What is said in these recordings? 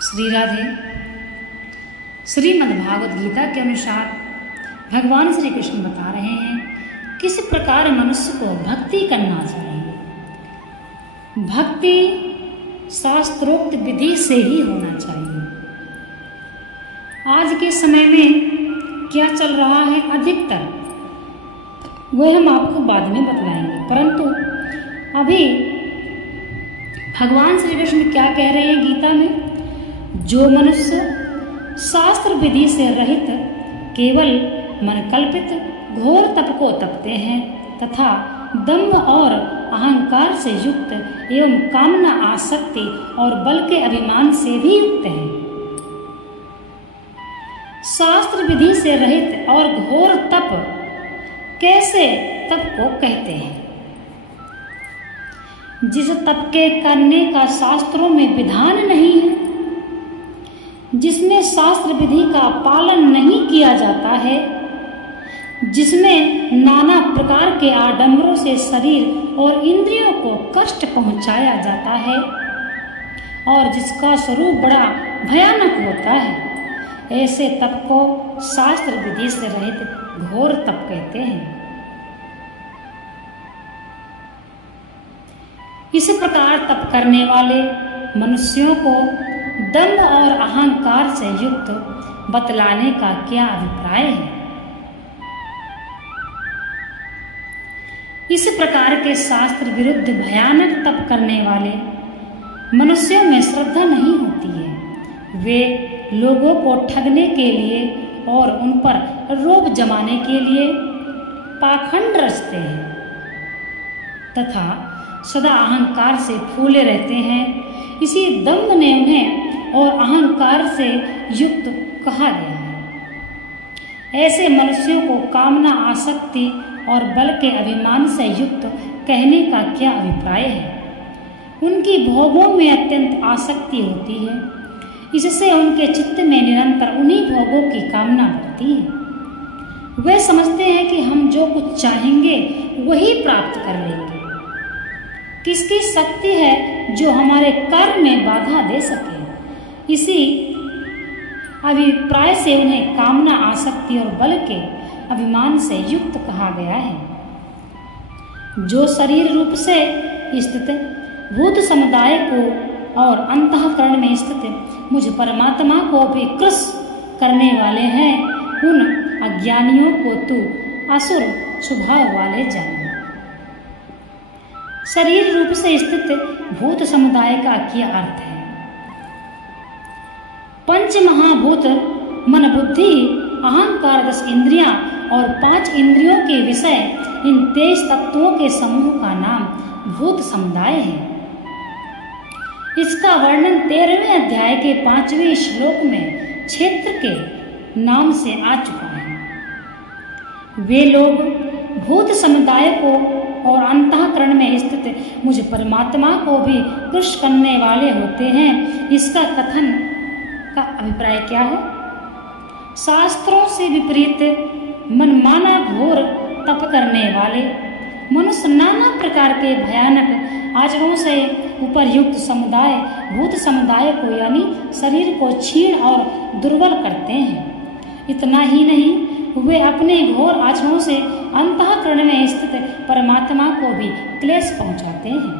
श्री राधे। श्रीमद् भागवत गीता के अनुसार भगवान श्री कृष्ण बता रहे हैं किस प्रकार मनुष्य को भक्ति करना चाहिए। भक्ति शास्त्रोक्त विधि से ही होना चाहिए। आज के समय में क्या चल रहा है अधिकतर वह हम आपको बाद में बतलाएंगे, परंतु अभी भगवान श्री कृष्ण क्या कह रहे हैं गीता में, जो मनुष्य शास्त्र विधि से रहित केवल मन कल्पित घोर तप को तपते हैं तथा दम्भ और अहंकार से युक्त एवं कामना आसक्ति और बल के अभिमान से भी युक्त हैं। शास्त्र विधि से रहित और घोर तप कैसे तप को कहते हैं? जिस तप के करने का शास्त्रों में विधान नहीं है, जिसमें शास्त्र विधि का पालन नहीं किया जाता है, जिसमें नाना प्रकार के आडंबरों से शरीर और इंद्रियों को कष्ट पहुंचाया जाता है और जिसका स्वरूप बड़ा भयानक होता है, ऐसे तप को शास्त्र विधि से रहित घोर तप कहते हैं। इस प्रकार तप करने वाले मनुष्यों को दम्भ और अहंकार से युक्त बतलाने का क्या अभिप्राय है? इस प्रकार के शास्त्र विरुद्ध भयानक तप करने वाले मनुष्यों में श्रद्धा नहीं होती है। वे लोगों को ठगने के लिए और उन पर रोब जमाने के लिए पाखंड रचते हैं तथा सदा अहंकार से फूले रहते हैं। इसी दम्भ ने उन्हें और अहंकार से युक्त कहा गया है। ऐसे मनुष्यों को कामना आसक्ति और बल के अभिमान से युक्त कहने का क्या अभिप्राय है? उनकी भोगों में अत्यंत आसक्ति होती है, इससे उनके चित्त में निरंतर उन्हीं भोगों की कामना बढ़ती है। वे समझते हैं कि हम जो कुछ चाहेंगे वही प्राप्त कर लेंगे। किसकी शक्ति है जो हमारे कर्म में बाधा दे सके? इसी अभिप्राय से उन्हें कामना आसक्ति और बल के अभिमान से युक्त कहा गया है। जो शरीर रूप से स्थित भूत समुदाय को और अंतःकरण में स्थित मुझ परमात्मा को भी कृश करने वाले हैं, उन अज्ञानियों को तू असुर स्वभाव वाले जान। शरीर रूप से स्थित भूत समुदाय का क्या अर्थ है? पंच महाभूत मन बुद्धि अहंकार 10 इंद्रियां और 5 इंद्रियों के विषय, इन 23 तत्वों के समूह का नाम भूत समुदाय है। इसका वर्णन 13वें अध्याय के 5वें श्लोक में क्षेत्र के नाम से आ चुका है। वे लोग भूत समुदाय को और अंतःकरण में स्थित मुझ परमात्मा को भी कृश करने वाले होते हैं। इसका कथन का अभिप्राय क्या है? शास्त्रों से विपरीत मनमाना घोर तप करने वाले मनुष्य नाना प्रकार के भयानक आचरणों से उपरयुक्त समुदाय भूत समुदाय को यानी शरीर को क्षीण और दुर्बल करते हैं। इतना ही नहीं, वे अपने घोर आचरणों से अंतःकरण में स्थित परमात्मा को भी क्लेश पहुंचाते हैं,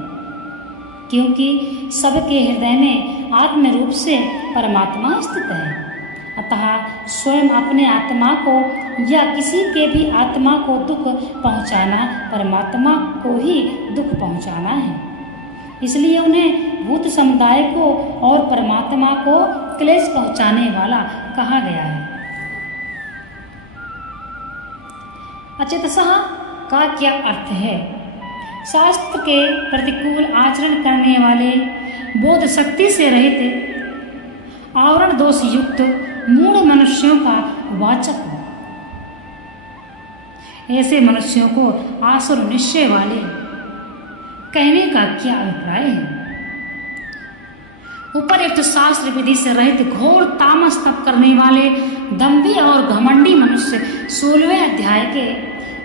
क्योंकि सबके हृदय में आत्म रूप से परमात्मा स्थित है। अतः स्वयं अपने आत्मा को या किसी के भी आत्मा को दुख पहुंचाना परमात्मा को ही दुख पहुंचाना है। इसलिए उन्हें भूत समुदाय को और परमात्मा को क्लेश पहुंचाने वाला कहा गया है। अचेतसः का क्या अर्थ है? शास्त्र के प्रतिकूल आचरण करने वाले, बोध शक्ति से रहित, आवरण दोष युक्त मूढ़ मनुष्यों का वाचक हो। ऐसे मनुष्यों को आसुर निश्चय वाले कहने का क्या अभिप्राय है? उपर्युक्त शास्त्र विधि से रहित घोर तामस तप करने वाले दंभी और घमंडी मनुष्य 16वें अध्याय के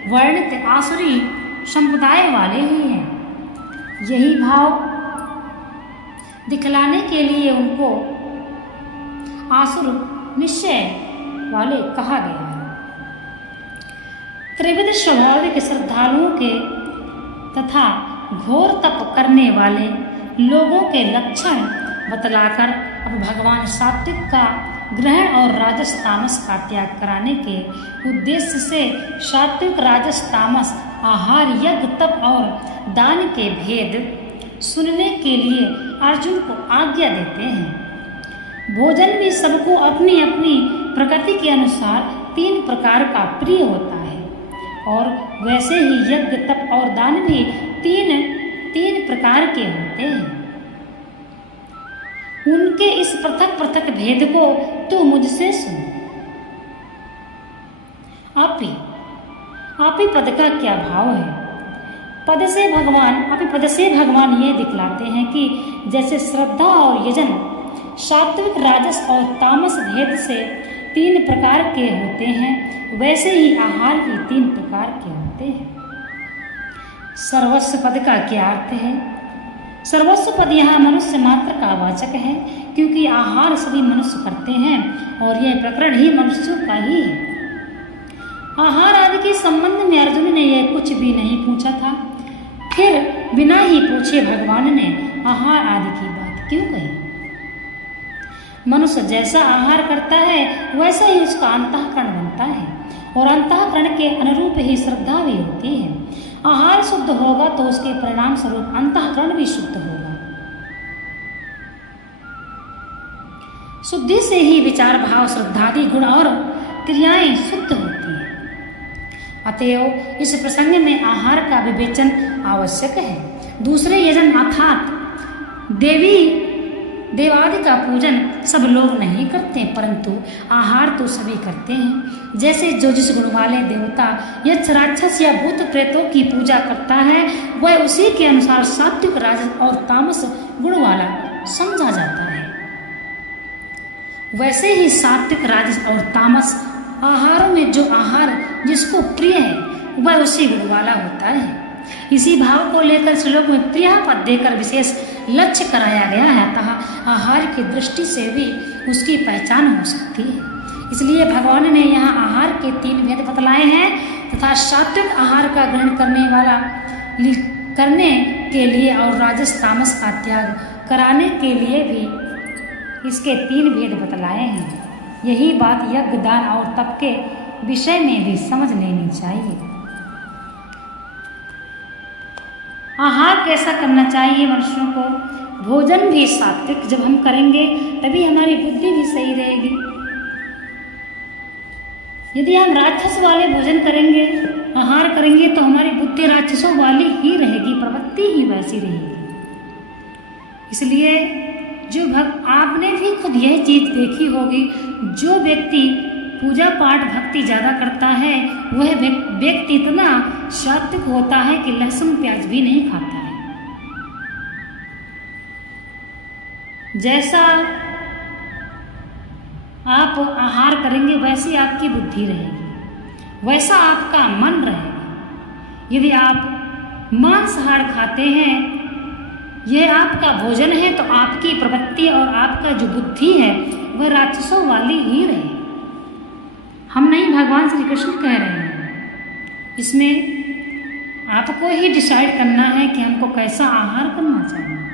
वर्णित आसुरी संप्रदाय वाले ही हैं। यही भाव दिखलाने के लिए उनको आसुर निश्चय वाले कहा गया है। त्रिविध स्वाभाविक श्रद्धालुओं के तथा घोर तप करने वाले लोगों के लक्षण बतलाकर अब भगवान सात्विक का ग्रहण और राजस तामस का त्याग कराने के उद्देश्य से सात्विक राजस तामस आहार यज्ञ तप और दान के भेद सुनने के लिए अर्जुन को आज्ञा देते हैं। भोजन भी सबको अपनी अपनी प्रकृति के अनुसार 3 प्रकार का प्रिय होता है और वैसे ही यज्ञ तप और दान भी तीन प्रकार के होते हैं। उनके इस पृथक पृथक भेद को तो मुझसे सुन। आपी पद का क्या भाव है? पद से भगवान ये दिखलाते हैं कि जैसे श्रद्धा और यजन सात्विक राजस और तामस भेद से 3 प्रकार के होते हैं, वैसे ही आहार भी 3 प्रकार के होते हैं। सर्वस्व पद का क्या अर्थ है? सर्वस्व पद यहाँ मनुष्य मात्र का वाचक है, क्योंकि आहार सभी मनुष्य करते हैं और यह प्रकरण ही मनुष्यों का ही है। आहार आदि के संबंध में अर्जुन ने यह कुछ भी नहीं पूछा था, फिर बिना ही पूछे भगवान ने आहार आदि की बात क्यों कही? मनुष्य जैसा आहार करता है वैसा ही उसका अंतःकरण बनता है और अंतःकरण के अनुरूप ही श्रद्धा भी होती है। आहार शुद्ध होगा तो उसके परिणाम स्वरूप अंतःकरण भी शुद्ध होगा। शुद्धि से ही विचार भाव श्रद्धादि गुण और क्रियाएं शुद्ध होती हैं। अतएव इस प्रसंग में आहार का विवेचन आवश्यक है। दूसरे यजन अर्थात देवादि का पूजन सब लोग नहीं करते, परंतु आहार तो सभी करते हैं। जैसे जो जिस गुण वाले देवता यक्ष राक्षस या भूत प्रेतों की पूजा करता है वह उसी के अनुसार सात्विक राजस और तामस गुण वाला समझा जाता है। वैसे ही सात्विक राजस और तामस आहारों में जो आहार जिसको प्रिय है वह उसी गुण वाला होता है। इसी भाव को लेकर श्लोक में प्रिय पद देकर विशेष लक्ष्य कराया गया है, अतः आहार की दृष्टि से भी उसकी पहचान हो सकती है। इसलिए भगवान ने यहाँ आहार के 3 भेद बतलाए हैं तथा सात्विक आहार का ग्रहण करने के लिए और राजस तामस का त्याग कराने के लिए भी इसके 3 भेद बतलाए हैं। यही बात यज्ञ दान और तप के विषय में भी समझ लेनी चाहिए। आहार कैसा करना चाहिए मनुष्यों को? भोजन भी सात्विक जब हम करेंगे तभी हमारी बुद्धि भी सही रहेगी। यदि हम राक्षस वाले भोजन करेंगे, आहार करेंगे तो हमारी बुद्धि राक्षसों वाली ही रहेगी, प्रवृत्ति ही वैसी रहेगी। इसलिए आपने भी खुद यह चीज देखी होगी, जो व्यक्ति पूजा पाठ भक्ति ज्यादा करता है वह व्यक्ति इतना सात्विक होता है कि लहसुन प्याज भी नहीं खाता है। जैसा आप आहार करेंगे वैसी आपकी बुद्धि रहेगी, वैसा आपका मन रहेगा। यदि आप मांसाहार खाते हैं, यह आपका भोजन है, तो आपकी प्रवृत्ति और आपका जो बुद्धि है वह राक्षसों वाली ही रहे। हम नहीं, भगवान श्री कृष्ण कह रहे हैं। इसमें आपको ही डिसाइड करना है कि हमको कैसा आहार करना चाहिए।